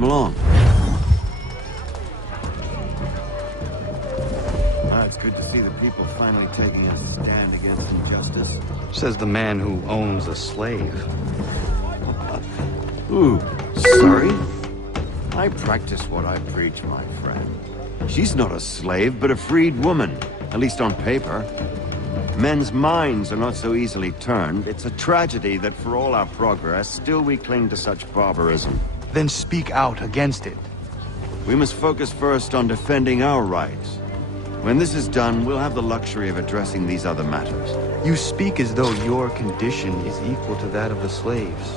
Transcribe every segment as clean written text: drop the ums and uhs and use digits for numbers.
Come along. It's good to see the people finally taking a stand against injustice. Says the man who owns a slave. Ooh, sorry? I practice what I preach, my friend. She's not a slave, but a freed woman, at least on paper. Men's minds are not so easily turned. It's a tragedy that for all our progress, still we cling to such barbarism. Then speak out against it. We must focus first on defending our rights. When this is done, we'll have the luxury of addressing these other matters. You speak as though your condition is equal to that of the slaves.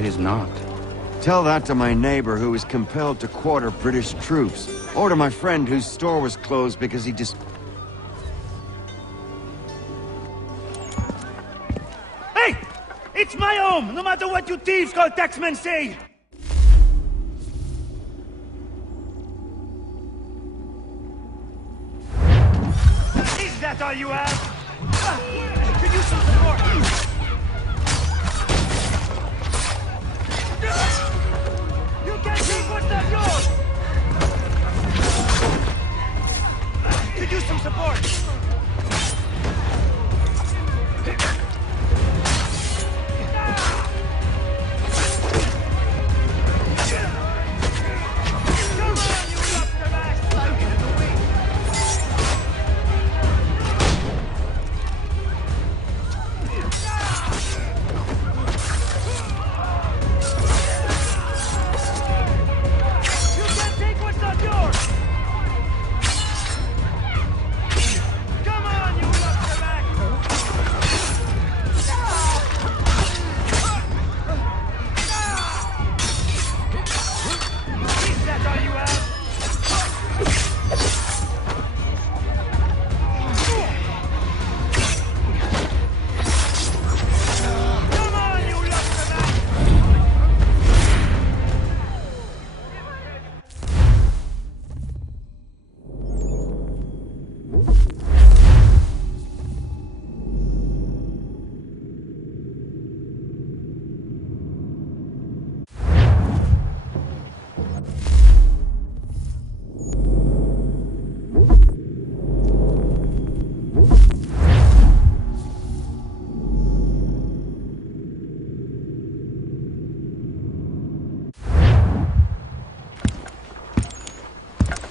It is not. Tell that to my neighbor who is compelled to quarter British troops, or to my friend whose store was closed because he just... Hey! It's my home, no matter what you thieves called taxmen say! Is that all you have? Could use some support! You can't take what's not yours! Could use some support!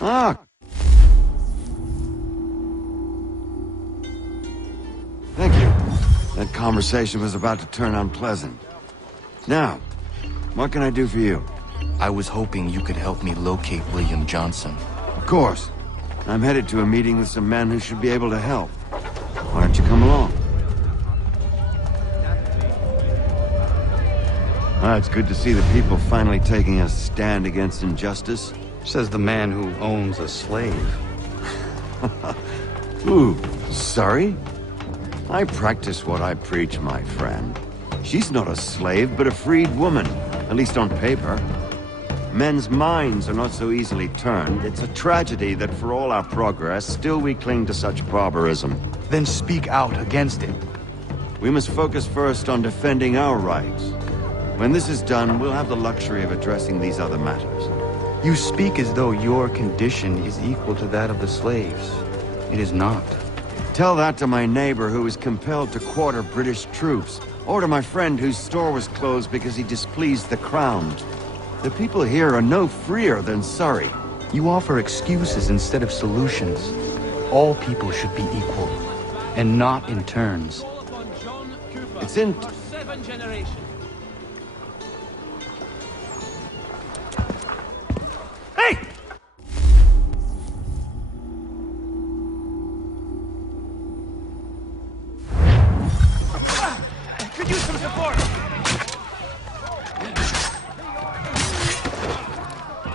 Ah! Thank you. That conversation was about to turn unpleasant. Now, what can I do for you? I was hoping you could help me locate William Johnson. Of course. I'm headed to a meeting with some men who should be able to help. Why don't you come along? It's good to see the people finally taking a stand against injustice. Says the man who owns a slave. Ooh, sorry? I practice what I preach, my friend. She's not a slave, but a freed woman, at least on paper. Men's minds are not so easily turned. It's a tragedy that for all our progress, still we cling to such barbarism. Then speak out against it. We must focus first on defending our rights. When this is done, we'll have the luxury of addressing these other matters. You speak as though your condition is equal to that of the slaves. It is not. Tell that to my neighbor who is compelled to quarter British troops, or to my friend whose store was closed because he displeased the crown. The people here are no freer than Surrey. You offer excuses instead of solutions. All people should be equal, and not in turns. It's in... 7 generations. Hey! Could use some support.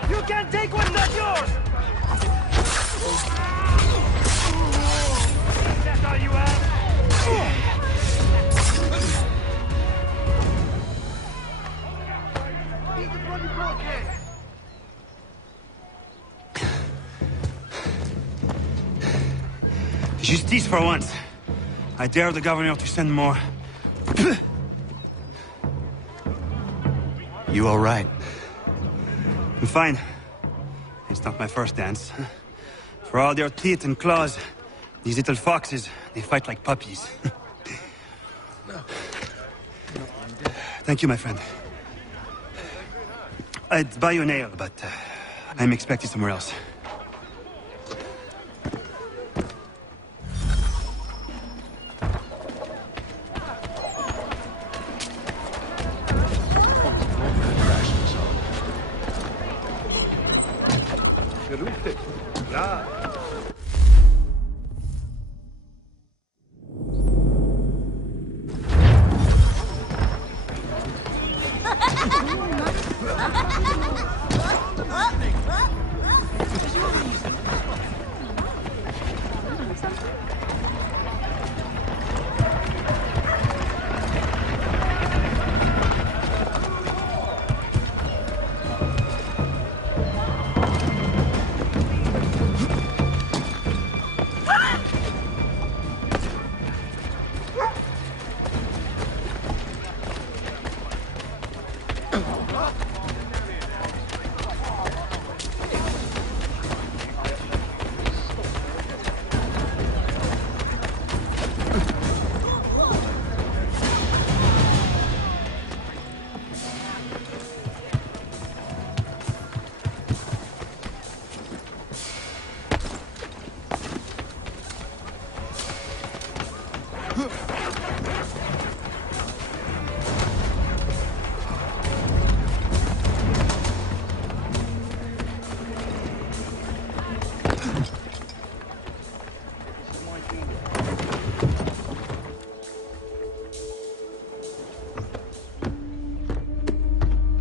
You can't take what's not yours. Is that all you have? Justice for once. I dare the governor to send more. You all right? I'm fine. It's not my first dance. For all their teeth and claws, these little foxes, they fight like puppies. Thank you, my friend. I'd buy you an ale, but I'm expected somewhere else.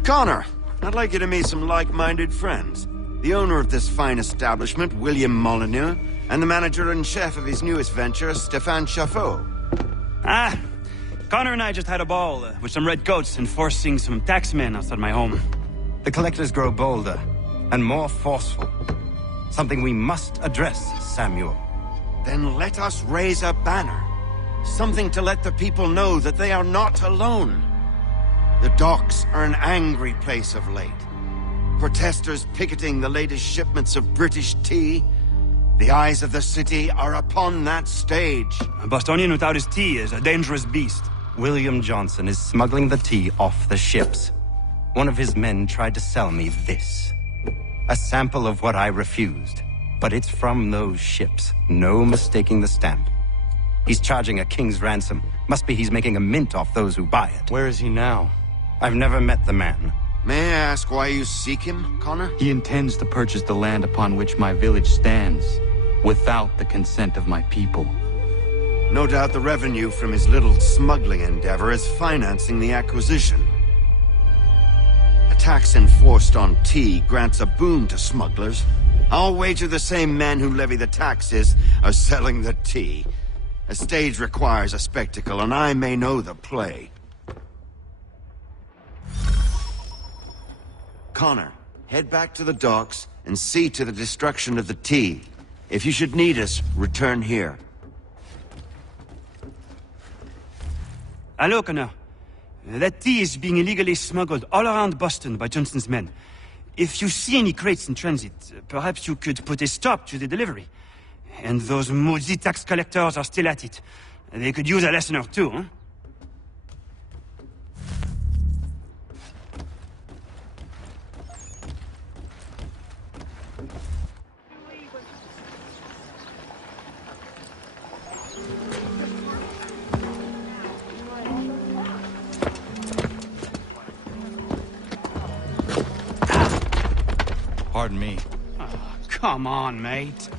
Connor, I'd like you to meet some like-minded friends. The owner of this fine establishment, William Molyneux, and the manager and chef of his newest venture, Stéphane Chaffeau. Ah, Connor and I just had a ball with some redcoats enforcing some taxmen outside my home. The collectors grow bolder and more forceful. Something we must address, Samuel. Then let us raise a banner. Something to let the people know that they are not alone. The docks are an angry place of late. Protesters picketing the latest shipments of British tea. The eyes of the city are upon that stage. A Bostonian without his tea is a dangerous beast. William Johnson is smuggling the tea off the ships. One of his men tried to sell me this. A sample of what I refused. But it's from those ships. No mistaking the stamp. He's charging a king's ransom. Must be he's making a mint off those who buy it. Where is he now? I've never met the man. May I ask why you seek him, Connor? He intends to purchase the land upon which my village stands, without the consent of my people. No doubt the revenue from his little smuggling endeavor is financing the acquisition. A tax enforced on tea grants a boon to smugglers. I'll wager the same men who levy the taxes are selling the tea. A stage requires a spectacle, and I may know the play. Connor, head back to the docks and see to the destruction of the tea. If you should need us, return here. Hello, Connor. That tea is being illegally smuggled all around Boston by Johnson's men. If you see any crates in transit, perhaps you could put a stop to the delivery. And those moody tax collectors are still at it. They could use a lesson or two, huh? Pardon me. Oh, come on, mate.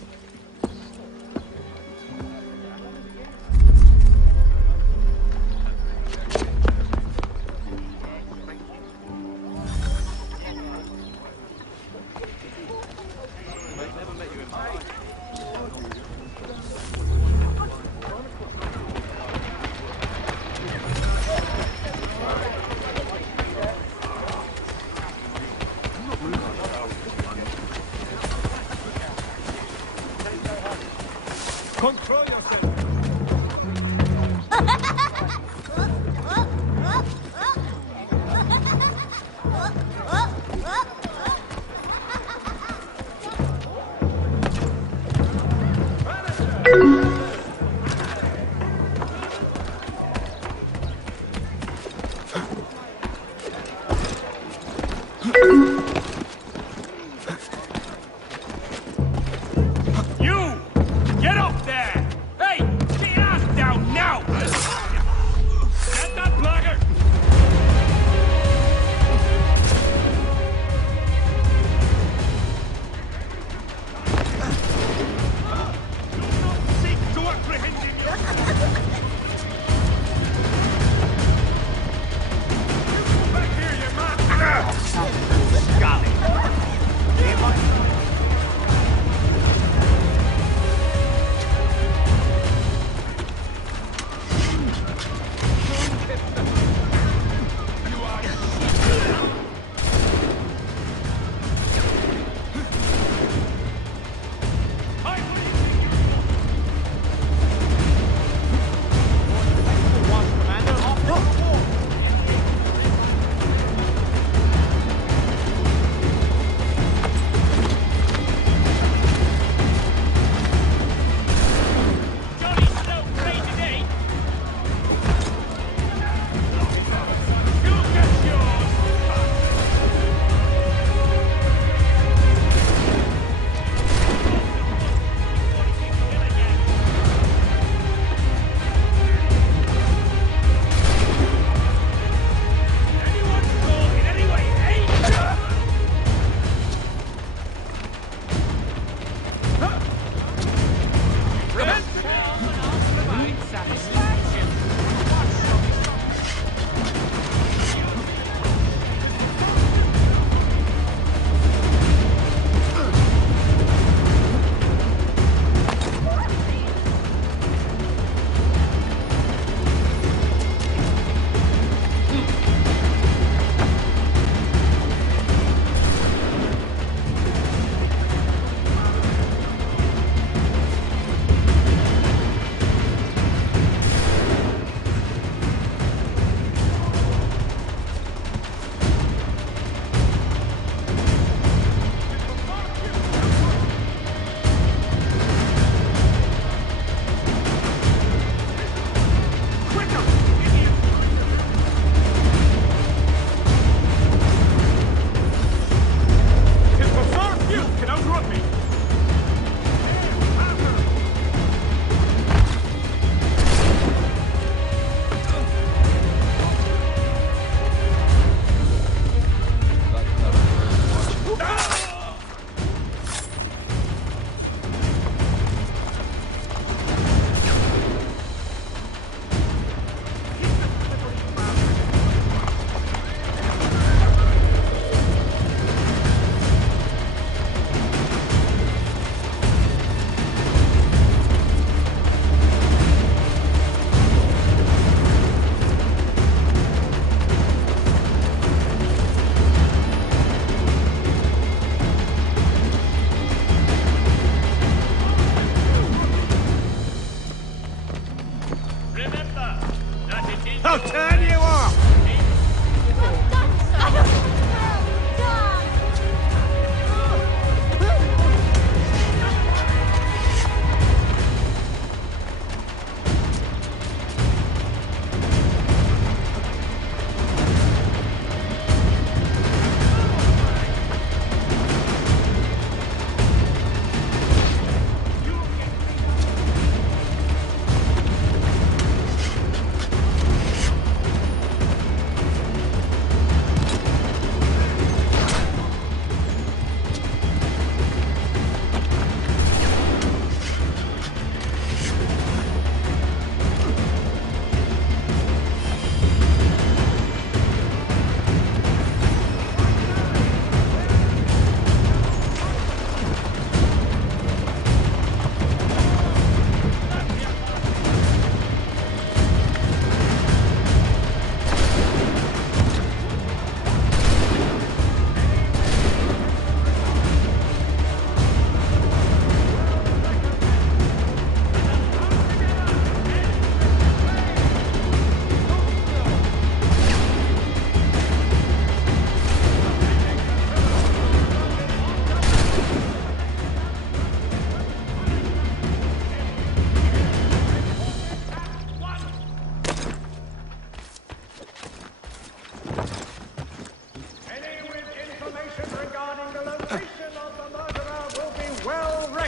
You! Get up there! Hey! Get your ass down now! Get that blogger! Do not seek to apprehend him! Back here, you man!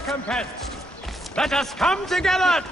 recompense. Let us come together!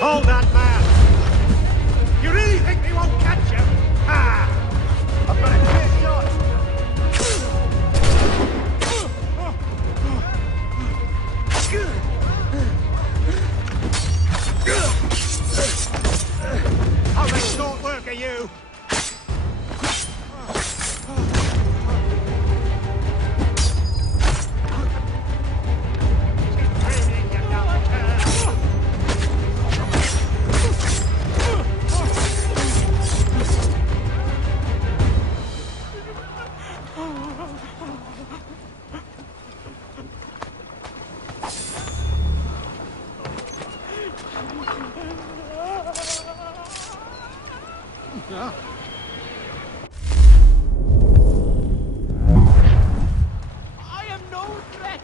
Hold that man! You really think they won't catch you? Ha! I've got a clear shot! I'll make short work of you! I am no threat!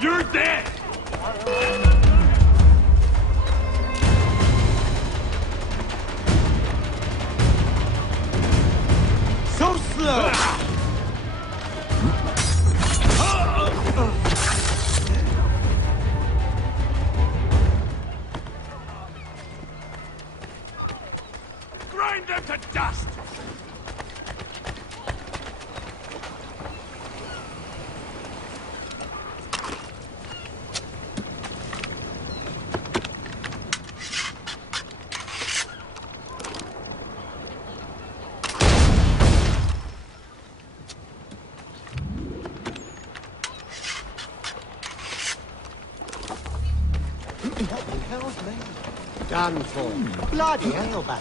You're dead! So slow! Grind them to dust! Done for. Bloody hell, back.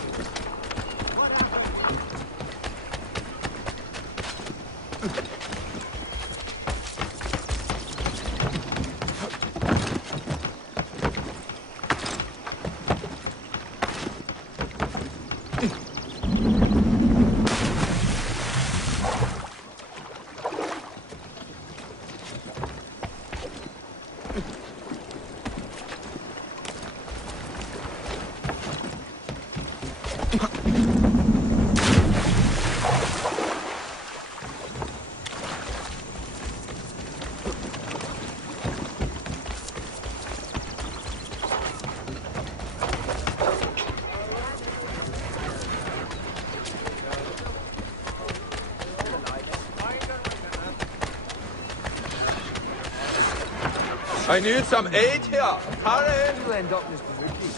I need some aid here. Karen! You end up, Mr. Mookie.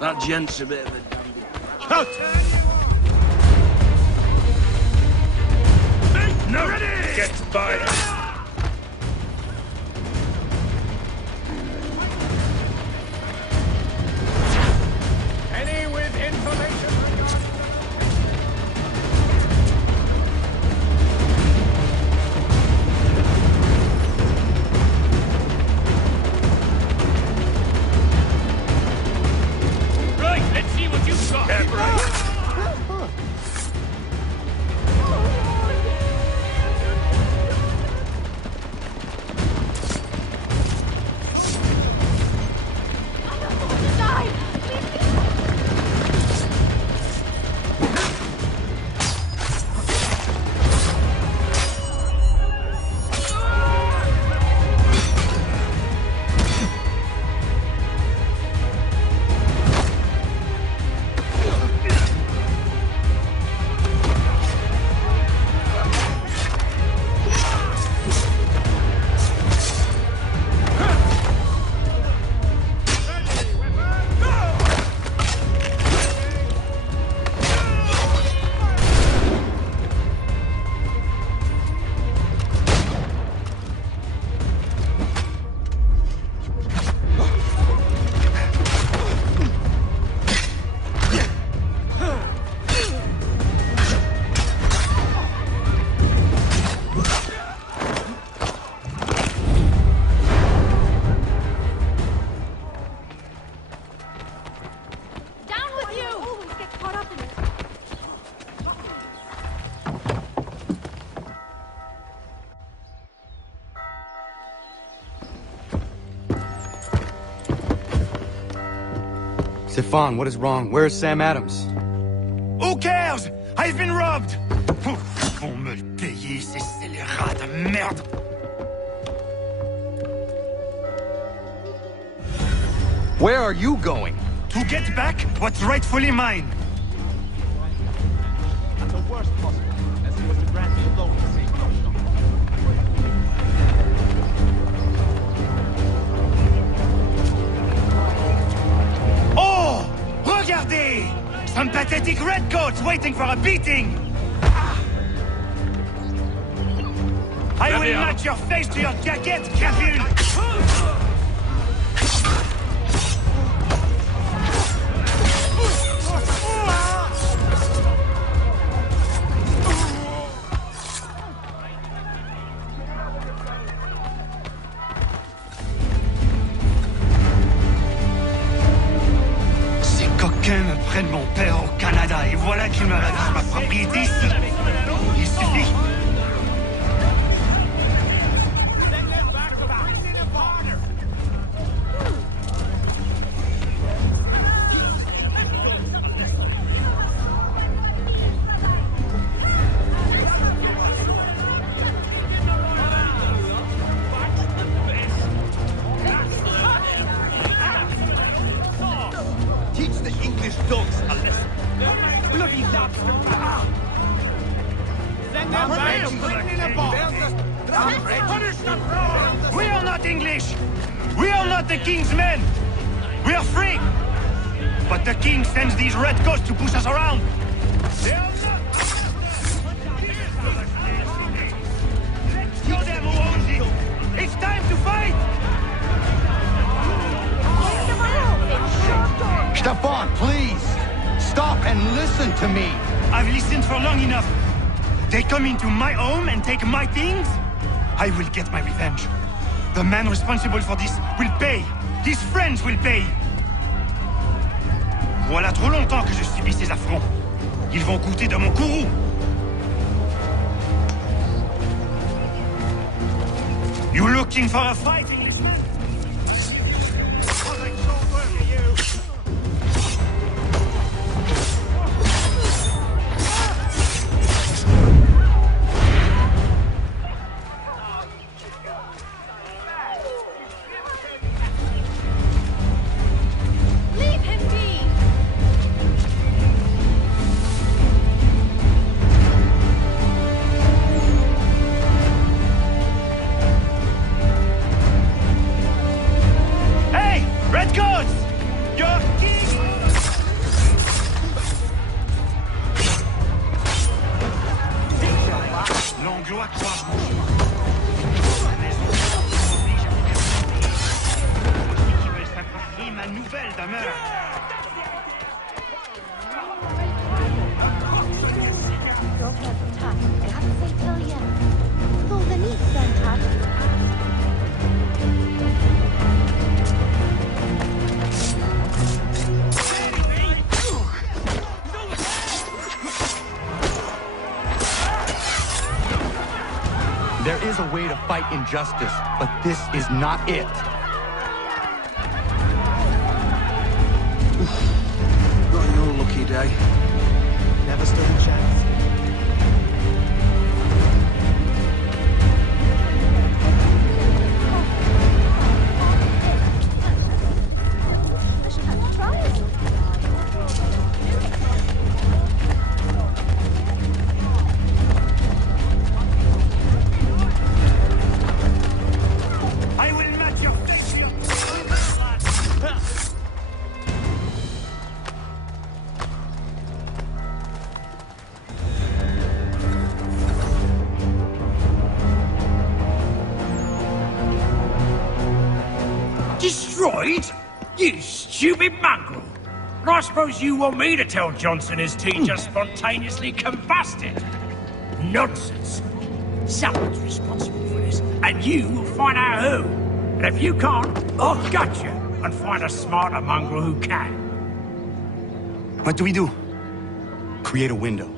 That gent's a bit of a dandy. Out! No! Ready! Get by! Any with information? Right, let's see what you've got. Stefan, what is wrong? Where is Sam Adams? Who cares? I've been robbed! vont me le payer, ces scélérats de merde! Where are you going? To get back what's rightfully mine! At the worst possible, as he was to grant me alone to see. Oh! Regardez! Some pathetic redcoats waiting for a beating! I will match your face to your jacket, Capule! Ces coquins me prennent mon père au Canada et voilà qu'ils me ravissent ma propriété ici. Il suffit. Teach the English dogs a lesson. Bloody lobster! Send them back to in a box. Punish the fraud! We are not English! We are not the king's men! We are free! But the king sends these redcoats to push us around! Let's show them who owns it! It's time to fight! Stefan, please! Stop and listen to me! I've listened for long enough. They come into my home and take my things? I will get my revenge. The man responsible for this will pay. His friends will pay. Voilà trop longtemps que je subis ces affronts. Ils vont goûter de mon courroux. You looking for a fight, Englishman? Leave him be! Hey! Redcoats! Your king! L'anglois croise mon chemin. La maison m'oblige à me faire voici qui veulent s'approprier ma nouvelle demeure. There is a way to fight injustice, but this is not it. Not your lucky day. Never stood a chance. I should have tried. I will match your face to your Destroyed? You stupid mongrel! And I suppose you want me to tell Johnson his tea just spontaneously combusted? Nonsense! Someone's responsible for this, and you will find out who. And if you can't, I'll gut you and find a smarter mongrel who can. What do we do? Create a window.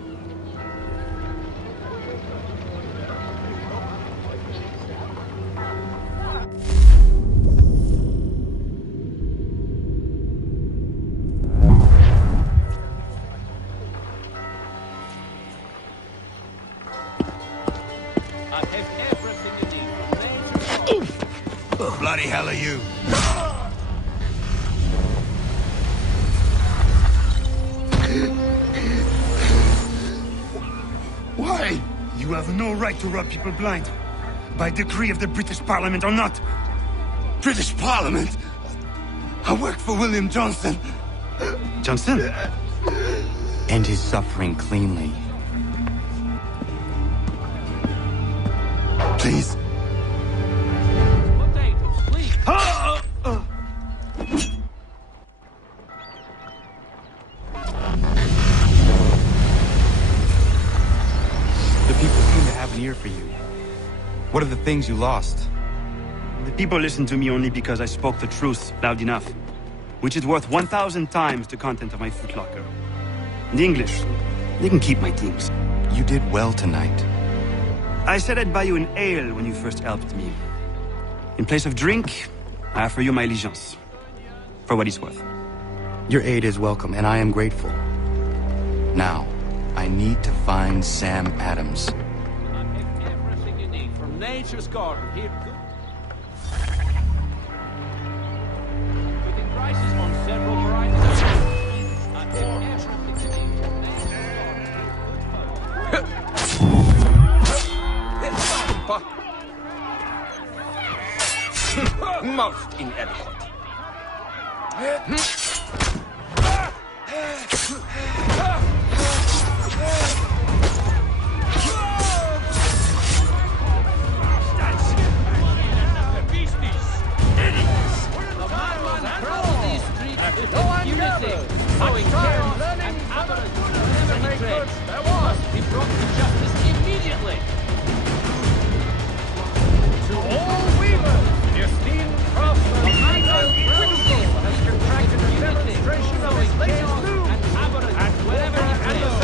hell are you? Why? You have no right to rob people blind. By decree of the British Parliament or not. British Parliament? I work for William Johnson. Johnson? End his suffering cleanly. Please. Potatoes, please. The people seem to have an ear for you. What are the things you lost? The people listen to me only because I spoke the truth loud enough, which is worth 1,000 times the content of my footlocker. The English, they can keep my things. You did well tonight. I said I'd buy you an ale when you first helped me. In place of drink, I offer you my allegiance. For what it's worth. Your aid is welcome, and I am grateful. Now, I need to find Sam Adams. I have everything you need from nature's garden here. Within prices on several varieties. I have everything you need from nature's garden. Most inadequate. Be brought to justice immediately. To all weavers, the esteemed craftsman has contracted a demonstration of his latest loom. And wherever he plays.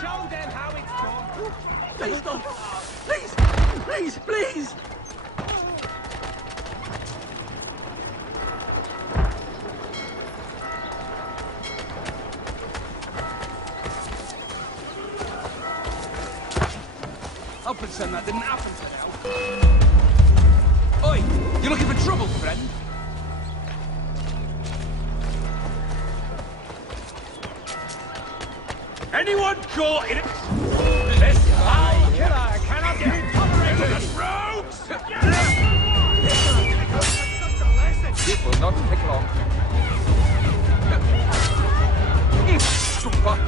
Show them how it's done. Please don't. Please, please, please. I'll pretend that didn't happen for now. Oi! You looking for trouble, friend? Anyone caught in it? This foul killer cannot be tolerated! Rogues! It will not take long. Jumper!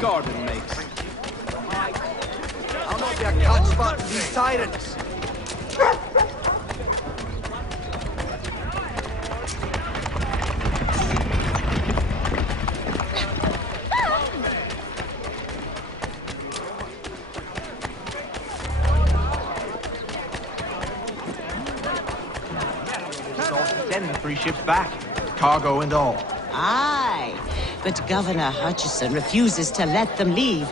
Garden makes. I'll not be a catch spot to these tyrants. Send the 3 ships back. Cargo and all. Aye, but Governor Hutchison refuses to let them leave